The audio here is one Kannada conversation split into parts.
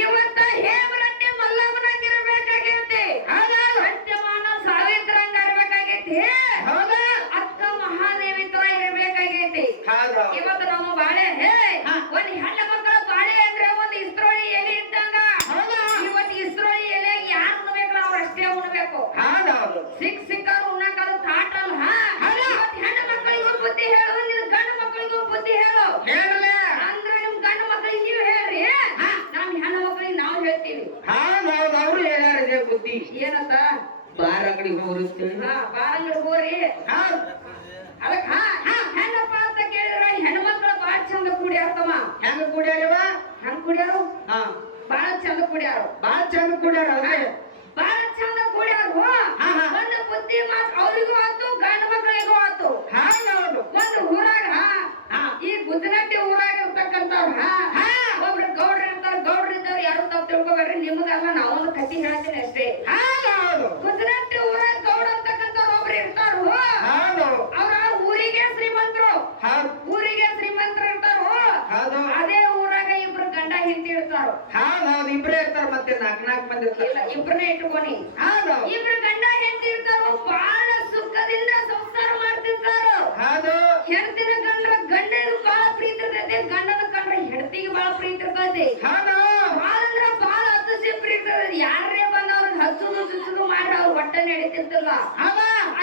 ಇವತ್ತ ಹೇಮರಟ್ಟಿ ಮಲ್ಲಮ್ಮನಾಗಿರ್ಬೇಕಾಗೈತಿ ಸತ್ಯಮಾನ ಸಾವಿತ್ರಂಗ ಇರ್ಬೇಕಾಗೈತಿ ಅಕ್ಕ ಮಹಾದೇವಿ ತರ ಇರ್ಬೇಕಾಗೈತಿ ಇವತ್ತು ನಮ್ಮ ಬಾಳೆ ಒಂದ್ ಹೆಣ್ಣ ಮಕ್ಕಳ ಬಾಳೆ ಅಂದ್ರೆ ಒಂದ್ ಇಸ್ರೋಳಿ ಎಲೆ ಇದ್ದಂಗ ಇವತ್ತು ಇಸ್ರೋಳಿ ಎಲೆ ಯಾರು ಉಣ್ಬೇಕು ಅವ್ರು ಅಷ್ಟೇ ಉಣ್ಬೇಕು ಸಿಕ್ಕರು ಉಣ್ಣಕದು ತಾಟಲ್ಲ ಇವತ್ತು ಹೆಣ್ಣು ಮಕ್ಕಳಿಗೂ ಬುದ್ಧಿ ಹೇಳು ನಿನ್ ಗಂಡು ಮಕ್ಕಳಿಗೂ ಬುದ್ಧಿ ಹೇಳು ಅಂದ್ರೆ ನಿಮ್ ಗಂಡು ಮಕ್ಕಳಿಗೆ ನೀವು ಹೇಳ್ರಿ ನಮ್ ಹೆಣ್ಣು ಮಕ್ಕಳಿಗೆ ನಾವು ಹೇಳ್ತೀವಿ ಅವ್ರು ಹೇಳ್ಯಾರ ಬುದ್ಧಿ ಏನಂತ ಬಾರ್ ಅಂಗಡಿಗೆ ಹೋಗುತ್ತೆ ಬಾರ್ ಅಂಗಡಿ ಹೋರಿ ಅದಕ್ಕ ಹೆಣ್ಣಪ್ಪ ಅಂತ ಕೇಳಿದ್ರ ಹೆಣ್ಣು ಮಕ್ಕಳು ಬಾಳ ಚಂದ ಕುಡಿಯಾರ್ತಮ್ಮ ಹೆಂಗ ಕುಡಿಯಾರವ ಹೆಂಗ್ ಕುಡಿಯಾರು ಬಾಳ ಚಂದ ಕುಡಿಯಾರು ಬಾಳ ಚಂದ ಕುಡಿಯಾರು ಒಂದು ಬುದ್ಧಿ ಮಾತು ಅವ್ರಿಗೂ ಆತು ಗಂಡ ಮಕ್ಕಳಿಗೂ ಆತು ಒಂದು ಊರಾಗ ಈ ಗುದ್ದನಟ್ಟಿ ಊರಾಗ ಇರ್ತಕ್ಕಂಥವ್ರ ಒಬ್ರು ಗೌಡ್ರ ಇರ್ತಾರ ಗೌಡ್ರ ಇದ್ದವ್ರು ಯಾರು ತಪ್ಪು ತಿಳ್ಕೊಬೇಡ್ರಿ ನಿಮಗಲ್ಲ ನಾವೊಂದು ಕತಿ ಹೇಳ್ತೀನಿ ಅಷ್ಟೇ ಗುದ್ದನಟ್ಟಿ ಊರಾಗ ಗೌಡ ಅಂತಕ್ಕಂಥವ್ರು ಒಬ್ರು ಇರ್ತಾರು ಅವ್ರ ಊರಿಗೆ ಶ್ರೀಮಂತರು ಇರ್ತಾರು ಅದೇ ಊರಾಗ ಇಬ್ರು ಗಂಡ ಹೆಂಡತಿ ಇರ್ತಾರು ಇಬ್ರೇ ಇರ್ತಾರ ಮತ್ತೆ ನಾಲ್ಕು ಮಂದಿ ಇಲ್ಲ ಇಬ್ರನ್ನೇ ಇಟ್ಕೊನಿ ಇಬ್ರು ಗಂಡ ಹೆಂಡತಿ ಇರ್ತಾರು ಬಹಳ ಸುಖದಿಂದ ಸಂಸಾರ ಮಾಡ್ತಿರ್ತಾರು ಹೆಂಡತಿನ ಕಂಡ್ರ ಗಂಡನ ಬಹಳ ಪ್ರೀತಿ ಇರ್ತೈತೆ ಗಂಡನ ಕಂಡ್ರ ಹೆಂಡತಿಗೆ ಬಹಳ ಪ್ರೀತಿ ಇರ್ತೈತಿ ಬಹಳ ಅಂದ್ರ ಬಹಳ ಅತಿಶಯ ಪ್ರೀತಿ ಇರ್ತೈತಿ ಯಾರೇ ಬಂದ ಅವ್ರಿಗೆ ಹಚ್ಚುದು ಚುಚ್ಚುದು ಮಾಡಿ ಅವ್ರ ಹೊಟ್ಟೆ ನಡೀತಿರ್ತಲ್ಲ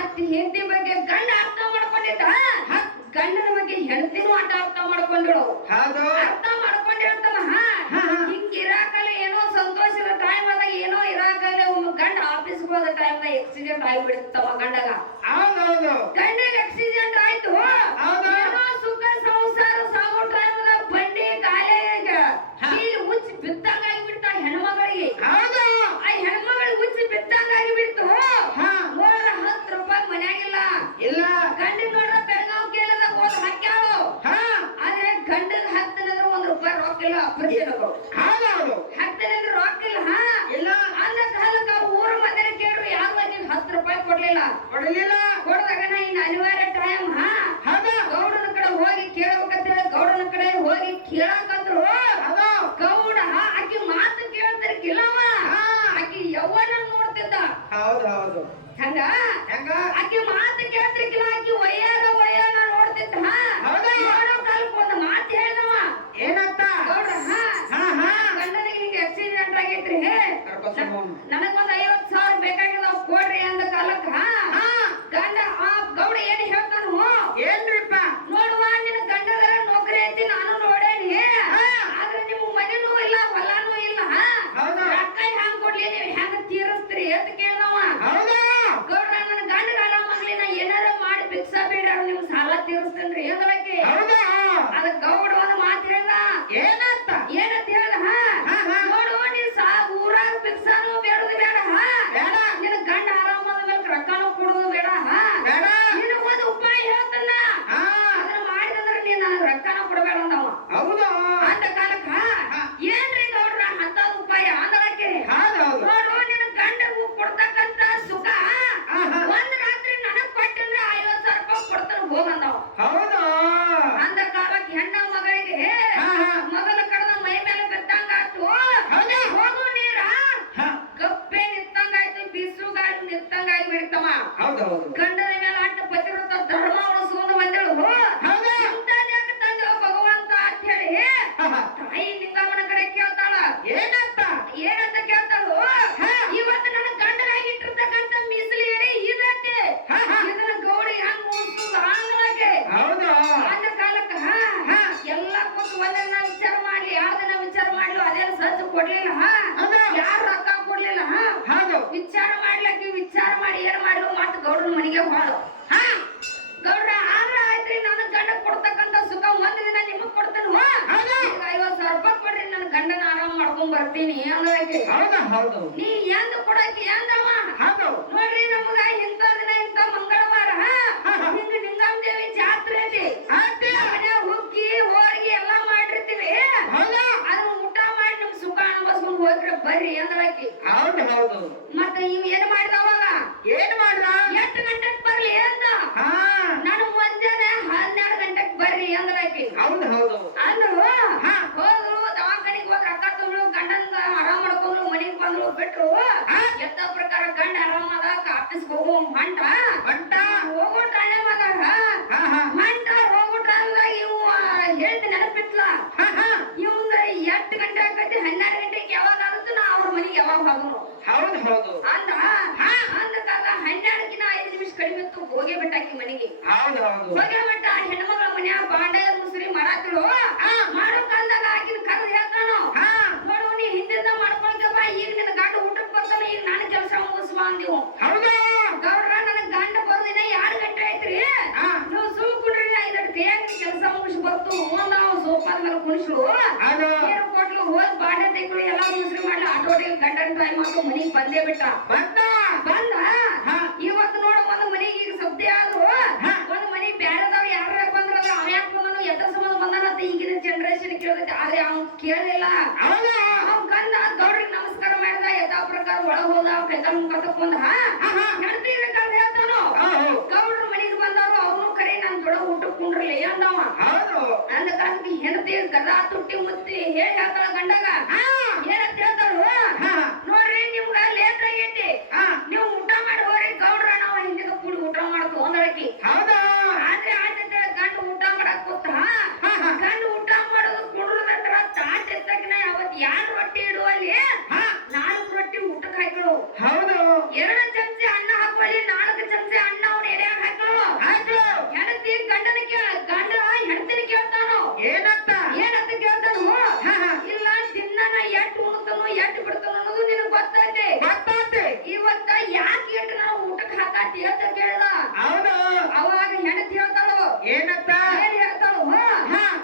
ಅತ್ತಿ ಹೆಂಡತಿ ಬಗ್ಗೆ ಗಂಡ ಅರ್ಥ ಮಾಡ್ಕೊಂಡಿದ್ದ ಗಂಡನ ಬಗ್ಗೆ ಹೆಂಡತಿನೂ ಅರ್ಥ ಮಾಡ್ಕೊಂಡ್ರು ಅರ್ಥ ಮಾಡ್ಕೊಂಡಿರ್ತವ ಹಿಂಗಿರಾಕಲ್ಲ ಏನೋ ಸಂತೋಷದ ಟೈಮ್ ಆದಾಗ ಏನೋ ಇರಾಕಲ್ಲ ಗಂಡ ಆಫೀಸ್ಗೆ ಹೋದ ಟೈಮ್ದಾಗ ಆಕ್ಸಿಡೆಂಟ್ ಆಗಿಬಿಡ್ತವ ಗಂಡಗ ಗಂಡಗ ಆಕ್ಸಿಡೆಂಟ್ ಆಯ್ತು ಏನೋ ಸುಖ ಸಂಸಾರ ಸಾಗೋ ಟೈಮ್ದಾಗ ಬಂಡಿ ಕಾಲೇಜ್ ಇಲ್ಲಿ ಹುಚ್ಚಿ ಬಿತ್ತಂಗ ಆಗಿಬಿಡ್ತ ಹೆಣ್ಮಗಳಿಗೆ ಆ ಹೆಣ್ಮಗಳಿಗೆ ಹುಚ್ಚಿ ಬಿತ್ತಂಗ ಆಗಿಬಿಡ್ತು ನೋಡ್ರ 10 ರೂಪಾಯಿ ಮನ್ಯಾಗಿಲ್ಲ ಗಂಡ ನೋಡ್ರ ಬೆಳಗಾವ್ ಕೇಳಿದಾಗ ಹೋದ್ ಹಾಕ್ಯಾಳು ಆದ್ರೆ ಗಂಡಗ ಹಾಕ್ತಾನಂದ್ರ $1 ರೊಕ್ಕ ಇಲ್ಲ ಅಪರಿಚಯಗಳು ಹಾಕ್ತಾನಂದ್ರ ರೊಕ್ಕ ಇಲ್ಲ ಅಂದ ಕಾಲಕ್ಕ ಊರ ಮಂದಿನ ಕೇಳ್ರು ಯಾವ 10 ರೂಪಾಯಿ ಕೊಡ್ಲಿಲ್ಲ ಕೊಡದಾಗ ಇನ್ನು ಅನಿವಾರ್ಯ ಟೈಮ್ ಗೌಡನ ಕಡೆ ಹೋಗಿ ಕೇಳ್ಬೇಕಂತೇಳಿ ಗೌಡನ ಕಡೆ ಹೋಗಿ ಕೇಳಕಂದ್ರು ಗೌಡ ಆಕಿ ಮಾತು ಕೇಳ್ತಿರ್ಕಿಲ್ಲವ ಆಕಿ ಯವ್ವನ ನೋಡ್ತಿದ್ದ ಹಂಗ ಆಕಿ ಮಾತು ಕೇಳ್ತಿರ್ಕಿಲ್ಲ ಆಕಿ ವಯ್ಯಾಗ ನೋಡ್ತಿದ್ದ ನೋಡೋ ಕಾಲಕ್ಕೆ ಒಂದು ಮಾತು ಹೇಳ್ದವ ಏನಂತ ಗೌಡ್ರ ಗಂಡನಿಗೆ ಹಿಂಗ ಆಕ್ಸಿಡೆಂಟ್ ಆಗೈತ್ರಿ ನನಗೊಂದ್ 50,000 ಬೇಕಾಗಿಲ್ಲ ಕೊಡ್ರಿ ಅಂದ ಕಾಲಕ್ಕ ಗಂಡ ಗೌಡ ಏನ್ ಹೇಳ್ತಾನು ಏನ್ರಿಪ್ಪ ನೋಡುವ ನಿನ್ನ ಗಂಡದರ ನೌಕರಿ ಐತಿ ನಾನು ನೋಡೇನಿ ಆದ್ರೆ ನಿಮ್ ಮನೆನೂ ಇಲ್ಲ ಹೊಲನೂ ಇಲ್ಲ ರೊಕ್ಕ ಹ್ಯಾಂಗ್ ಕೊಡ್ಲಿ ನೀವ್ ಹೆಂಗ ತೀರಿಸ್ತೀರಿ ಅಂತ ಕೇಳ್ದವ ಗೌಡ್ರ ನನ್ನ ಗಂಡಗ ಆರಾಮಾಗ್ಲಿ ನಾ ಏನಾರ ಮಾಡಿ ಭಿಕ್ಷಾ ಬೇಡ ನಿಮ್ ಸಾಲ ತೀರಿಸ್ತೇನ್ರಿ ಅಂದಳಕ್ಕೆ ಅದ ಗೌಡ ಒಂದು ಮಾತು ಹೇಳ್ದ ಏನಂತ ಹೇಳ್ದ ನೋಡುವ ನೀನ್ ಊರಾಗ ಭಿಕ್ಷಾನು ಬೇಡದು ಬೇಡ ನಿನ್ನ ಗಂಡ ಆರಾಮಾದ ಮೇಲೆ ರೊಕ್ಕನೂ ಕೊಡುದು ಬೇಡ ನೀನು ಒಂದು ಉಪಾಯ ಹೇಳ್ತಲ್ಲ ಅದನ್ನ ಮಾಡಿದಂದ್ರೆ ನೀನ್ ನನಗೆ ರೊಕ್ಕನ ಕೊಡಬೇಡ ಅಂದವ ಅಂದ ಕಾಲಕ್ಕ ಏನ್ರಿ ಗೌಡ್ರ ಅಂತ ಉಪಾಯ ಅಂದಳಕ್ಕೆ ನೋಡು ನಿನ್ನ ಗಂಡಗೂ ಕೊಡ್ತಕ್ಕಂತ ಸುಖ ಒಂದ್ ರಾತ್ರಿ ನನಗ್ ಕೊಟ್ಟಂದ್ರೆ 50,000 ರೂಪಾಯಿ ಕೊಡ್ತಾನ ಹೋಗಂದವ ಅಂದ ಕಾಲಕ್ಕೆ ಹೆಣ್ಣ ಮಗಳಿಗೆ ಮೊದಲ ಕಡದ ಮೈ ಮೇಲೆ ಬಿದ್ದಂಗಾಯ್ತು ಹೋಗು ನೀರ ಕಪ್ಪೆ ನಿಂತಂಗಾಯ್ತು ಬಿಸಿಲು ಗಾಳಿ ನಿಂತಂಗಾಗಿ ಬಿಡ್ತವ ಗಂಡನ ಮೇಲೆ ಅಡ್ಡ ಪತಿವ್ರತ ಧರ್ಮ ಉಳಿಸ್ಕೊಂಡು ಬಂದಳು ತಂದೆ ಭಗವಂತ ಅಂತ ಹೇಳಿ ತಾಯಿ ನಿಂಗಮ್ಮನ ಕಡೆ ಕೇಳ್ತಾಳ ಏನಂತ ಕೇಳ್ತಾಳು ಇವತ್ತು ನನ್ನ ಗಂಡನಾಗಿಟ್ಟಿರ್ತಕ್ಕಂಥ ಮೀಸಲಿ ಎಡೆ ಇದಕ್ಕೆ ಇದನ್ನ ಗೌಡಿ ಹಂಗ ಉಳಿಸುದು ಆಂಗ್ಲಕ್ಕೆ ಅಂದ ಕಾಲಕ್ಕ ಎಲ್ಲ ಕೂತು ಒಂದನ್ನ ವಿಚಾರ ಮಾಡ್ಲಿ ಯಾವ್ದನ್ನ ವಿಚಾರ ಮಾಡ್ಲು ಅದೇನು ಸಜ್ಜು ಕೊಡ್ಲಿಲ್ಲ ಯಾರು ರೊಕ್ಕ ಕೊಡ್ಲಿಲ್ಲ ವಿಚಾರ ಮಾಡ್ಲಕ್ಕೆ ವಿಚಾರ ಮಾಡಿ ಏನ್ ಮಾಡ್ಲು ಮತ್ ಗೌಡ್ರ ಮನೆಗೆ ಹೋಳು ಗೌಡ್ರ ಆದ್ರ ಆಯ್ತ್ರಿ ನನ್ನ ಗಂಡ ಕೊಡ್ತಕ್ಕಂತ ಸುಖ ಒಂದ್ ದಿನ ನಿಮಗ್ ಕೊಡ್ತೇನೆ 50,000 ರೂಪಾಯಿ ಕೊಡ್ರಿ ನನ್ನ ಗಂಡನ ಆರಾಮ್ ಮಾಡ್ಕೊಂಡ್ ಬರ್ತೀನಿ ಅಂದ್ರೆ ನೀ ಎಂದ ಕೊಡಕ್ಕೆ ಎಂದವ ನೋಡ್ರಿ ನಮಗ ಏನ್ ಮಾಡ್ದ? 8 ಗಂಟೆಗೆ ಬರ್ಲಿ ಅಂದ. ಹಾ ನಾನು ಮುಂಜಾನೆ 12 ಗಂಟೆಗೆ ಬರ್ರಿ ಅಂದ್ರ ಆಕಿ. ಹೌದು ಹೌದು ಅಂದ್ರು ಹಾ. ಹೋದ್ರು ದವಾಖಾನಿಗೆ ಹೋದ್ರ ಅಕ್ಕ ತಗೊಂಡು ಗಂಡನ ಆರಾಮ್ ಮಾಡ್ಕೊಂಡು ಮನೆಗೆ ಬಂದ್ರು ಬಿಟ್ರು. ಎತ್ತ ಪ್ರಕಾರ ಗಂಡ ಆರಾಮದ ಆಫೀಸ್ಗೆ ಹೋಗೋ ಮಂಟ ಬಂಟ ಹೋಗೋ ಟೈಮ್ ಅದಾಗ ಹಾ ಹಾ ಮಂಟ ಹೋಗೋ ಟೈಮ್ದಾಗ ಇವು ಹೇಳ್ತಿ ನೆನಪಿಟ್ಲ ಹಾ ಹಾ ಇವಂದ 8 ಗಂಟೆ ಆಕೈತಿ 12 ಗಂಟೆಗೆ ಯಾವಾಗ ಆಗುತ್ತೆ ನಾ ಅವ್ರ ಮನೆಗೆ ಯಾವಾಗ ಹೋಗೋನು ಹೌದು ಹೌದು ಅಂದ. ಅಂದದಾಗ 12 5 ನಿಮಿಷ ಕಡಿಮೆ ಇತ್ತು ಹೋಗೇ ಬಿಟ್ಟಾಕಿ ಮನೆಗೆ. ಹೌದು ಹೌದು ಹೋಗೇ ಬಿಟ್ಟ ಹೆಣ್ಮಗಳ ಮನ್ಯಾಗ ಬಾಂಡೆ ಮುಸ್ರಿ ಮಾಡಾತಿಳು. ಮಾಡೋ ಕಾಲದಾಗ ಆಗಿನ ಕರೆದು ಹೇಳ್ತಾನು, ಹಾ ನೋಡು ನೀ ಹಿಂದಿಂದ ಮಾಡ್ಕೊಳ್ಕಪ್ಪ, ಈಗ ನಿನ್ನ ಗಂಡ ಊಟಕ್ಕೆ ಬರ್ತಾನೆ, ಈಗ ನಾನು ಕೆಲಸ ಮುಗಿಸುವ ಅಂದಿವು. ಹೌದು ಗೌಡ್ರ ನನಗ್ ಗಂಡ ಬರೋದಿನ 2 ಗಂಟೆ ಆಯ್ತ್ರಿ, ನೀವು ಸುಮ್ ಕುಡ್ರಿ, ನಾ ಇದರ ಬೇಗ ಕೆಲಸ ಮುಗಿಸಿ ಬರ್ತು ನಾವು ಸೋಫಾದ ಮೇಲೆ ಕುಣಿಸ್ರು. ಅದು ನೀರು ಕೊಟ್ಲು, ಹೋಗಿ ಬಾಂಡೆ ತೆಗ್ದು ಎಲ್ಲ ಮುಸ್ರಿ ಮಾಡ್ಲಿ, ಆಟೋಟಿಗೆ ಗಂಟೆ ಟೈಮ್ ಆತು ಮನೆಗೆ ಬಂದೇ ಬಿಟ್ಟ. ಬಂದ ಬಂದ ಹಾ. ಇವತ್ತು ನೋಡು ಒಂದು ಮನೆಗೆ ಈಗ ಸಬ್ದಿ ಆದ್ರು ಒಂದು ಮನೆ ಬ್ಯಾಡದವ್ರು ಯಾರ ಬಂದ್ರ ಅವ್ಯಾಕ್ ಬಂದನು ಎತ್ತ ಸಂಬಂಧ ಬಂದಾನಂತ ಈಗಿನ ಜನರೇಷನ್ ಕೇಳ್ತೈತಿ. ಆದ್ರೆ ಅವ್ನ್ ಕೇಳಿಲ್ಲ. ಹೌದು ಅವ್ನ್ ಕಂದ ಗೌಡ್ರಿಗೆ ನಮಸ್ಕಾರ ಮಾಡಿದ, ಯಥಾ ಪ್ರಕಾರ ಒಳಗ್ ಹೋದ, ಕೈಕಾಲ್ ಮುಖ ತಕೊಂಡ ಹೆಂಡತಿ ಕರೆದು ಹೇಳ್ತಾನು, ಗೌಡ್ರ ಮನೆಗೆ ಬಂದವ್ರು ಅವ್ರನ್ನು ಕರೆ ನನ್ ಜೋಡ ಊಟಕ್ಕೆ ಕುಂಡ್ರಲಿ ಅಂದವ. ಹೌದು ಅಂದ ಕಾರಣಕ್ಕೆ ಹೆಂಡತಿ ಗದಾ ತುಟ್ಟಿ ಮುತ್ತಿ ಹೇಳಿ ಹೇಳ್ತಾಳ ಗಂಡಗ. ಏನಂತ ಹೇಳ್ತಾಳು, ನೋಡ್ರಿ ನಿಮ್ಗ ಲೇಟ್ ಆಗೈತಿ, ನೀವು ಊಟ ಮಾಡಿ ಹೋಗ್ರಿ, ಗೌಡ್ರ ನಾವು ಹಿಂದಿನ ಕೂಡಿ ಊಟ ಮಾಡ್ತು ಅಂದಳಕಿ. ಹೌದು ಆದ್ರೆ ಆಯ್ತಂತ ಗಂಡ ಊಟ ಮಾಡಕ್ ಕೂತ, ಗಂಡ ಊಟ ಮಾಡೋದು ಕುಡ್ರದಂದ್ರ ತಾಟ್ ಎತ್ತಕಿನ ಅವತ್ 2 ರೊಟ್ಟಿ ಇಡುವಲ್ಲಿ 4 ರೊಟ್ಟಿ ಊಟಕ್ಕೆ ಹಾಕಿಳು. ಹೌದು 2 ಚಮಚೆ ಅನ್ನ ಹಾಕೊಳ್ಳಿ, 4 ಚಮಚೆ ಅನ್ನ ಅವ್ನ ಎಡೆಯಾಗ ಹಾಕಿಳು. ಹೆಂಡತಿ ಗಂಡನ ಗಂಡ ಹೆಂಡತಿನ ಕೇಳ್ತಾನು, ಏನಂತ ಏನಂತ ಕೇಳ್ತಾನು, ಇಲ್ಲ ದಿನ ನಾ ಎಟ್ಟು ಉಣ್ತಾನು ಎಟ್ಟು ಬಿಡ್ತಾನು ಅನ್ನೋದು ನಿನಗ್ ಗೊತ್ತೈತಿ, ಗೊತ್ತಾತೆ ಇವತ್ತ ಯಾಕೆ ಎಟ್ಟು ನಾವು ಊಟಕ್ಕೆ ಹಾಕಾತಿ ಅಂತ ಕೇಳ್ದ. ಹೌದು ಅವಾಗ ಹೆಂಡತಿ ಹೇಳ್ತಾಳು, ಏನಂತ ಏನ್ ಹೇಳ್ತಾಳು,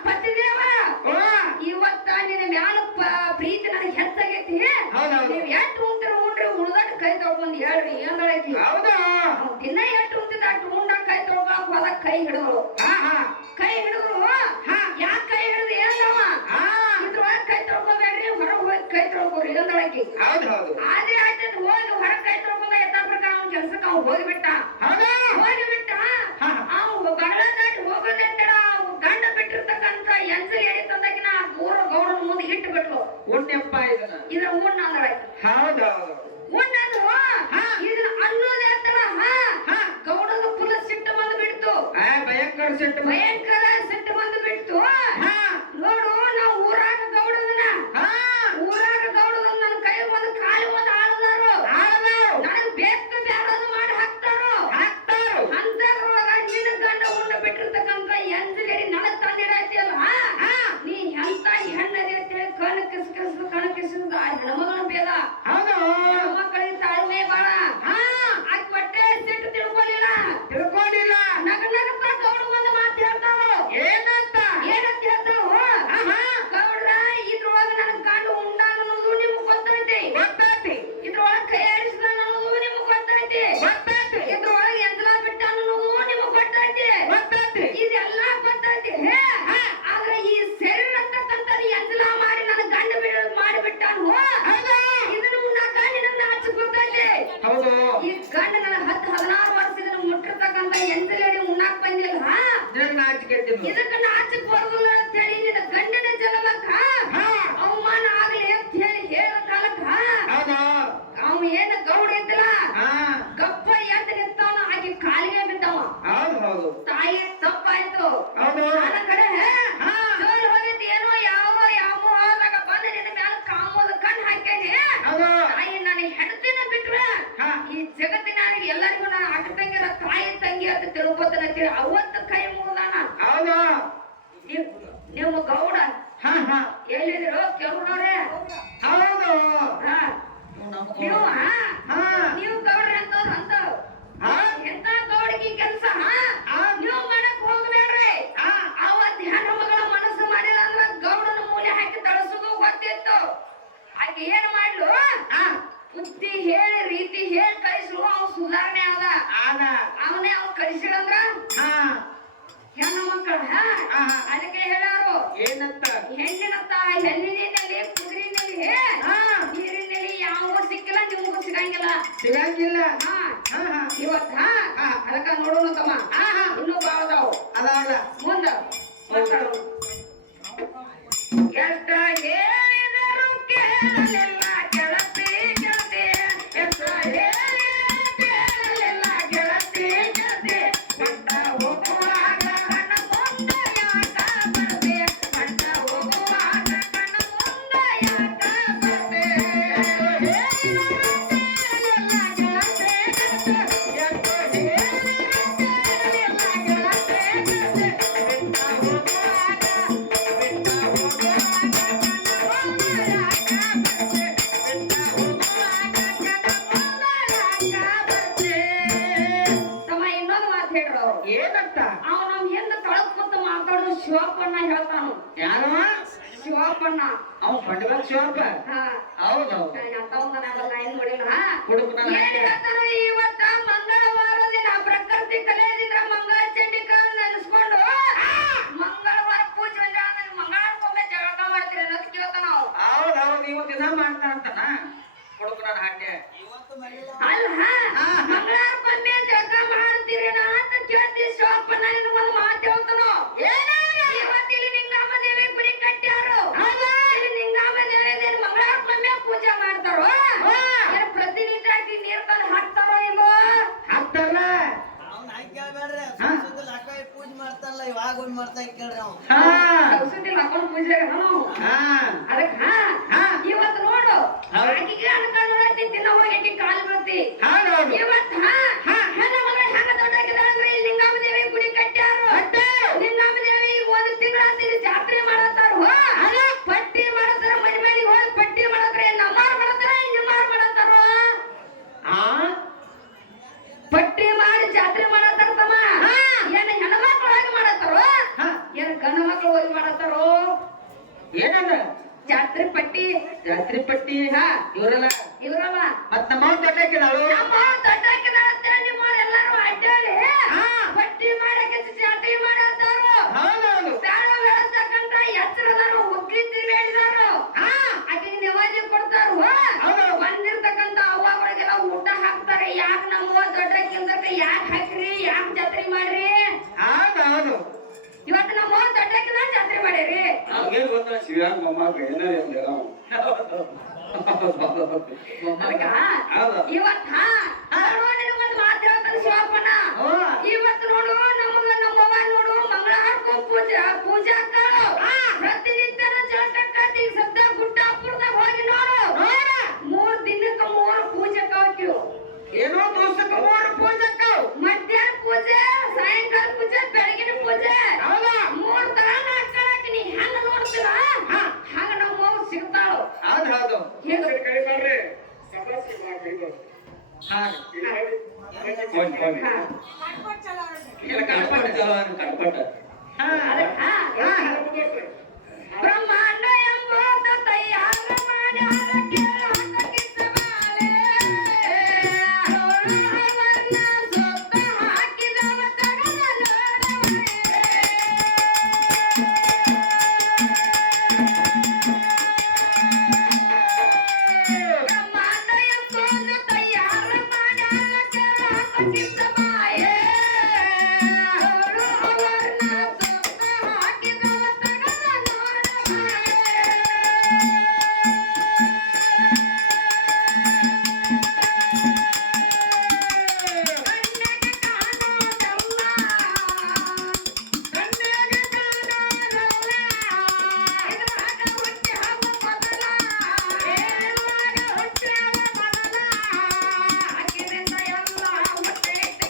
ಪತಿದೇವ ಇವತ್ತ ನಿನ್ನ ಮ್ಯಾಲ ಪ್ರೀತಿ ನನಗೆ ಹೆಚ್ಚಾಗೈತಿ, ಹೌದೌದು ನೀವ್ ಎಟ್ಟು ಉಂಡ್ರಿ ಉಂಡ್ರಿ ಉಳ್ದಟ್ ಕೈ ತೊಳ್ಕೊಂಡ್ ಹೇಳ್ರಿ ಅಂದಳೈತಿ. ಹೌದು ದಿನ ಎಟ್ಟು ಉಂಟಿದ ಅಟ್ಟು ಉಂಡಾಗ ಕೈ ತೊಳ್ಕೊಳಕ್ ಹೋದಾಗ ಕೈ ಹಿಡಿದ್ರು. ಕೈ ಹಿಡಿದ್ರು, ಯಾಕೆ ಕೈ ಹಿಡಿದು ಏನವ ಇದ್ರೊಳಗೆ ಕೈ ತೊಳ್ಕೊಬೇಡ್ರಿ, ಹೊರಗೆ ಹೋಗಿ ಕೈ ತೊಳ್ಕೊರಿ ಅಂದಳಕಿ. ಹೌದು ಹೌದು ಆದ್ರೆ ಆಯ್ತದ ಹೋಗಿ ಹೊರಗೆ ಕೈ ತೊಳ್ಕೊಂಡ ಯಥಾ ಪ್ರಕಾರ ಅವ್ನ ಕೆಲ್ಸಕ್ಕೆ ಅವ್ನು ಹೋಗಿಬಿಟ್ಟ. ಹೋಗಿಬಿಟ್ಟ ಅವ್ನು ಬಹಳ ದಾಟಿ ಹೋಗೋದಂತೇಳ ಗಂಡ ಬಿಟ್ಟಿರ್ತಕ್ಕಂತ ಎಂಜಲ್ ಎಡಿ ತಂದಾಕಿನ ಊರ ಗೌಡನ ಮುಂದೆ ಇಟ್ಟು ಬಿಟ್ಲು. ಉಣ್ಣಪ್ಪ ಇದನ್ನ ಇದ್ರ ಉಣ್ಣ ಅಂದಳಕಿ. ಹೌದು ಹೌದು ಉಣ್ಣಂದ್ರು ಇದನ್ನ ಅನ್ನೋದೇ ಅಂತಳ. ಗೌಡನ ಫುಲ್ ಸಿಟ್ಟು ಬಂದು ಬಿಡ್ತು, ಭಯಂಕರ ಸಿಟ್ಟು ಭಯಂಕರ ಸಿಟ್ಟು ಬಂದು ಬಿಡ್ತು. ನೋಡು ನಾವು ಊರಾಗ ಗೌಡದನ್ನ ನನ್ನ ಕೈ ಒಂದು ಕಾಲು ಒಂದು ಆಳದಾರು ನನಗ್ ಬೇಕು ಬ್ಯಾರದು ಮಾಡಿ ಹಾಕ್ತಾರು. ಅಂತದ್ರೊಳಗ ನಿನ್ನ ಗಂಡ ಉಂಡ ಬಿಟ್ಟಿರ್ತಕ್ಕಂತ ಎಂಜಲೇಡಿ ನನಗ್ ತಂದಿಡಾಯ್ತಿಯಲ್ಲ, ನೀ ಎಂತ ಹೆಣ್ಣದಿ ಅಂತೇಳಿ ಕಣ್ಣು ಕಿಸಿದ ಆ ಹೆಣ್ಮಗನ ಬೇದ. ಹೆಣ್ಮಕ್ಳಿಗೆ ತಾಳ್ಮೆ ಬಾಳ. ಆಕೆ ಹೊಟ್ಟೆ ಸಿಟ್ಟು ತಿಳ್ಕೊಳ್ಳಿಲ್ಲ. ನಗ ನಗತ್ತ ಗೌಡ ಒಂದು ಮಾತು ಹೇಳ್ತಾವ. ಏನಂತ ಹೇಳ್ತಾವ, ಗೌಡ್ರ ಇದ್ರೊಳಗ ನನ್ ಗಂಡ ಉಂಡಾನ ಅನ್ನೋದು ನಿಮ್ಗ್ ಗೊತ್ತೈತಿ, ಇದ್ರೊಳಗ ಕೈ ಆಡಿಸಿದ ಅನ್ನೋದು ನಿಮ್ಗ್ ಗೊತ್ತೈತಿ, ಇದ್ರೊಳಗ ಎಂಜಲ ಬಿಟ್ಟ ಅನ್ನೋದು ನಿಮ್ಗ್ ಗೊತ್ತೈತಿ, ಇದೆಲ್ಲ ಗೊತ್ತೈತಿ. ಆದ್ರೆ ಈ ಶರೀರ ಅಂತಕ್ಕಂಥದ್ದು ಎಂಜಲ ಮಾಡಿ ನನ್ನ ಗಂಡ ಮಾಡಿಬಿಟ್ಟಾನು, ಇದನ್ನ ಉಣ್ಣಾಕ ನಿನಗ್ ನಾಚಿಕೆ ಗೊತ್ತೈತಿ. ಈ ಗಂಡ ನನ್ನ 10-16 ವರ್ಷದಿಂದ ಮುಟ್ಟಿರ್ತಕ್ಕಂಥ ಎಂಜಲೇಡಿ ಉಣ್ಣಾಕ ಬಂದಿಲ್ಲ, ಇದಕ್ಕ ನಾಚಿಕೆ ಬರುದಿಲ್ಲ ಅಂತ ಹೇಳಿ ನಿನ್ನ ಗಂಡನ ಜನ್ಮಕ್ಕ ಅವಮಾನ ಆಗ್ಲಿ ಅಂತ ಹೇಳಿ ಹೇಳ ಕಾಲಕ್ಕ ಅವ ಏನ ಗೌಡ ಇದ್ದಲ್ಲ ಗಪ್ಪ ಎದ್ದು ನಿಂತವನ ಆಗಿ ಕಾಲಿಗೆ ಬಿದ್ದವ. ತಾಯಿ ತಪ್ಪಾಯ್ತು, ನನ್ನ ಕಡೆ ಜೋರ್ ಹೋಗಿದ್ದು ಏನೋ ಯಾವ ಹೋದಾಗ ಬಂದು ನಿನ್ನ ಮ್ಯಾಲ ಕಾಮೋದ ಕಣ್ಣು ಹಾಕೇನಿ. ತಾಯಿ ನನಗೆ ಹೆಂಡತಿನ ಬಿಟ್ರೆ ಈ ಜಗತ್ತಿನಾಗ ಎಲ್ಲರಿಗೂ ನಾನು ಅಕ್ಕ ತಂಗಿರ ತಾಯಿ ತಂಗಿ ಅಂತ ತಿಳ್ಕೊತಾನ ಅಂತೇಳಿ ಅವತ್ತು ಕೈ ಮುಗಿದಾನ. ನೀವು ಗೌಡ ಎಲ್ಲಿದಿರೋ ಕೇಳ್ಕೊಂಡ್ರೆ ನೀವು ಗೌಡ್ರಿ ಅಂತ ಎಂತ ಗೌಡಿಗೆ ಕೆಲಸ ನೀವು ಮಾಡಕ್ ಹೋಗ್ಬೇಡ್ರಿ. ಅವತ್ ಹೆಣ್ಣು ಮಗಳ ಮನಸ್ಸು ಮಾಡಿಲ್ಲ ಅಂದ್ರ ಗೌಡನ ಮೂಲೆ ಹಾಕಿ ತಳಸುದು ಗೊತ್ತಿತ್ತು. ಆಕೆ ಏನ್ ಮಾಡ್ಲು, ಬುದ್ಧಿ ಹೇಳಿ ರೀತಿ ಹೇಳಿ ಕಳಿಸ್ಲು, ಅವ್ ಸುಧಾರಣೆ ಆದ. ಅವನೇ ಅವ್ನು ಕಳಿಸಿದಂದ್ರ ಹೆಣ್ಣು ಮಕ್ಕಳ ಅದಕ್ಕೆ ಹೇಳಾರು ಏನಂತ ಹೆಣ್ಣಿನಲ್ಲಿ ಕುದುರಿನಲ್ಲಿ ನೀರಿನಲ್ಲಿ ಯಾವ ಸಿಕ್ಕಿಲ್ಲ ನಿಮಗೂ ಸಿಗಂಗಿಲ್ಲ. ಇವತ್ತ ಅದಕ್ಕ ನೋಡೋಣ ತಮ್ಮ ಇನ್ನೂ ಬಾಳದಾವು ಅದಾವಲ್ಲ ಮುಂದ ಮಾತಾಡೋಣ ಎಷ್ಟ ಹೇಳಿದರು ಕೇಳಲಿಲ್ಲ ಗೆಳತಿ ಗೆಳತಿ ಎಷ್ಟ ಹೇಳಿದರು ಕೇಳಲಿಲ್ಲ ಗೆಳತಿ ಗೆಳತಿ ಗಂಟ ಹೋಗುವಾಗ ಕಣ್ಣ ಮುಂದ ಯಾಕ ಬರ್ದೆ ಗಂಟ ಹೋಗುವಾಗ ಕಣ್ಣ ಮುಂದ ಯಾಕ ಬರ್ದೆ ತಮ್ಮ ಇನ್ನೊಂದು ಮಾತು ಹೇಳ್ರು ಏನಂತ ಅವ ನಾವ್ ಹಿಂದ ತಳಕ್ ಕೂತು ಮಾತಾಡೋದು ಶಿವಪ್ಪಣ್ಣ ಹೇಳ್ತಾನು ಯಾರವ ಶಿವಪ್ಪಣ್ಣ ಅವ್ ಪಂಡಿತ ಶಿವಪ್ಪ ಹಾ ಹೌದೌದು ಎಂತವಂದ ನಾವೆಲ್ಲ ಏನ್ ನೋಡಿಲ್ಲ ಹುಡುಗನ ಏನ್ ಹೇಳ್ತಾನು ಇವತ್ತ ಮಂಗಳವಾರ ದಿನ ಪ್ರಕೃತಿ ಕಲೆಯಿಂದ ಮಂಗಳ ಚಂಡಿಕಾ ನೆನೆಸ್ಕೊಂಡು ಮಂಗಳವಾರ ಪೂಜೆ ಮಂಗಳವಾರಕ್ಕೊಮ್ಮೆ ಜಳಕ ಮಾಡ್ತೀರಿ ಅನ್ನೋದು ಕೇಳ್ತಾನ ನಾವು ಹೌದೌದು ಇವ ದಿನ ಮಾಡ್ತಾ ಅಂತಾನ ಹುಡುಗನ ಹಾಡ್ಯ ಅಲ್ಲ ಮಂಗಳವಾರಕ್ಕೊಮ್ಮೆ ಜಳಕ ಮಾಡ್ತೀರಿ ಅಂತ ಕೇಳ್ತಿ ಶಿವಪ್ಪಣ್ಣ ನಿನಗೆ ಒಂದು ಮಾತು ಹೇಳ್ತಾನು ಇವತ್ತು ಇಲ್ಲಿ ನಿಂಗಮ್ಮ ದೇವಿ ಗುಡಿ ಕಟ್ಟ್ಯಾರು ಇಲ್ಲಿ ನಿಂಗಮ್ಮ ದೇವಿ ಮಂಗಳವಾರಕ್ಕೊಮ್ಮೆ ಪೂಜೆ ಮಾಡ್ತಾರೋ ಏನ್ ಪ್ರತಿನಿತ್ಯ ಆಕಿ ನೀರ್ ತಂದು ಹಾಕ್ತಾರೋ ಇಲ್ವೋ ಹಾಕ್ತಾರ ಪೂಜೆ ಮಾಡ್ತಾರಲ್ಲ ಇವಾಗ ಒಂದ್ ಮಾಡ್ತಾ ಕೇಳ್ರಿ ಅವ್ನು ಸರಸ್ವತಿ ಹಾಕೊಂಡು ಪೂಜೆ ಅದಕ್ಕ ಇವತ್ತು ನೋಡು ಆಕಿಗೆ ಅನ್ಕೊಂಡು ದಿನ ಹೋಗಿ ಆಕಿ ಕಾಲ್ ಬರ್ತಿ ಇವತ್ತು ಹೆಣ್ಣ ಮಗಳ ಹೆಂಗ ದೊಡ್ಡಾಗಿದಾಳ ಅಂದ್ರೆ ಇಲ್ಲಿ ಲಿಂಗಮ್ಮ ದೇವಿ ಗುಡಿ ಕಟ್ಟ್ಯಾರು ಲಿಂಗಮ್ಮ ದೇವಿ ಒಂದು ತಿಂಗಳ ಅಂತೀರಿ ಜಾತ್ರೆ ಮಾಡತ್ತಾರ ಪಟ್ಟಿ ಮಾಡತ್ತಾರ ಮನೆ ಮನೆಗೆ ಹೋಗಿ ಪಟ್ಟಿ ಮಾಡತ್ರ ನಮ್ಮಾರು ಮಾಡತ್ತಾರ ನಿಮ್ಮಾರು ಮಾಡತ್ತಾರ ಪಟ್ಟಿ ಮಾಡಿ ಜಾತ್ರೆ ಮಾಡತ್ತಾರ ತಮ್ಮ ಏನ ಹೆಣ್ಮಕ್ಳು ಹೋಗಿ ಮಾಡತ್ತಾರೋ ಏನ ಗಂಡು ಮಕ್ಳು ಹೋಗಿ ಮಾಡತ್ತಾರೋ ಏನದ ಜಾತ್ರೆ ಪಟ್ಟಿ ಜಾತ್ರೆ ಪಟ್ಟಿ ಇವರಲ್ಲ ಇವ್ರಲ್ಲ ಮತ್ ನಮ್ಮ ದೊಡ್ಡಕಿದಾಳು ನಮ್ಮ ದೊಡ್ಡಾಕಿದಾಳ ಅಂತೇಳಿ ನಿಮ್ಮವ್ರು ಎಲ್ಲಾರು ಅಡ್ಡಾಡಿ ಪಟ್ಟಿ ಮಾಡಕ್ಕೆ ಜಾತ್ರೆ ಮಾಡತ್ತಾರು ಹೌದೌದು ತಾಳ ಬೆಳೆಸ್ತಕ್ಕಂತ ಎತ್ತರದಾರು ಹುಗ್ಗಿ ತಿರುಗಾಡಿದಾರು ಆಕೆಗೆ ನಿವಾಜಿ ಕೊಡ್ತಾರು ಬಂದಿರ್ತಕ್ಕಂತ ಅವ್ವಗಳಿಗೆಲ್ಲ ಊಟ ಹಾಕ್ತಾರೆ ಯಾಕೆ ನಮ್ಮ ದೊಡ್ಡಕ್ಕಿಂದಕ್ಕೆ ಯಾಕೆ ಹಾಕ್ರಿ ಯಾಕೆ ಜಾತ್ರೆ ಮಾಡ್ರಿ ಹೌದೌದು ಇವತ್ತು ನಮ್ಮ ದೊಡ್ಡಕ್ಕಿದ ಜಾತ್ರೆ ಮಾಡಿರಿ ನಮ್ಗೇನ್ ಗೊತ್ತ ಶಿವ್ಯಾನ್ ಮೊಮ್ಮಗ ಏನಾರ ಅದಕ್ಕ ಇವತ್ತ ಒಂದು ಮಾತು ಹೇಳ್ತಾನೆ ಶಿವಪ್ಪಣ್ಣ ಇವತ್ತು ನೋಡು ನಮ್ಮವ್ವ ನೋಡು ಮಂಗಳವಾರಕ್ಕೂ ಪೂಜೆ ಆಗ್ತಾಳು ಪ್ರತಿನಿತ್ಯನ ಜಳಕಕ್ಕ ಸದ್ದ ಗುಡ್ಡಾಪುರದಾಗ ಹೋಗಿ ನೋಡು 3 ದಿನಕ್ಕೆ 3 ಪೂಜೆ ಹೋಗ್ತೀವಿ ಏನೋ ದಿವಸಕ್ಕೆ 3 ಪೂಜಕ್ಕ ಮಧ್ಯಾಹ್ನ ಪೂಜೆ ಸಾಯಂಕಾಲ ಪೂಜೆ ಬೆಳಗಿನ ಪೂಜೆ 3 ತರ ಹಾಕಿ ನೀ ಹೆಂಗ ನೋಡ್ತೀರ ಹಂಗ ನಮ್ಮ ಅವ್ವ ಸಿಗ್ತಾಳು ಹೌದು ಕೈಬಾರ್ರಿ ಸದಾಸಿ ಕೈಬಾರ್ರಿ ಕಟ್ಪಟ ಬ್ರಹ್ಮಾಂಡ ಎಂಬುದ ತಯಾರ ಮಾಡ್ಯಾರ ಕೇಳಾಕ ಬಾಲೆ ಅವರನ್ನ ಸೊತ್ತ ಹಾಕಿದವ ತಗದ ನೋಡವಳೆ ಬ್ರಹ್ಮಾಂಡ ಎಂಬುದ ತಯಾರ ಮಾಡ್ಯಾರ ಕೇಳಾಕ ಬಾಲೆ ಅವರನ್ನ ಸೊತ್ತ ಹಾಕಿದವ ತಗದ ನೋಡವಳೆ ಎಲ್ಲ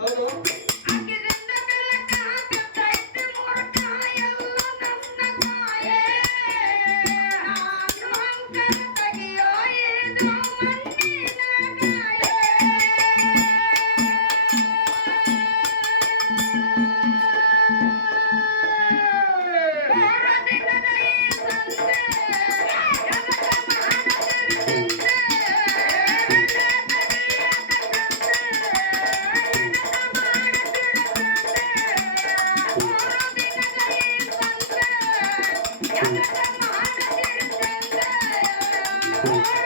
ಹೌದು Yeah.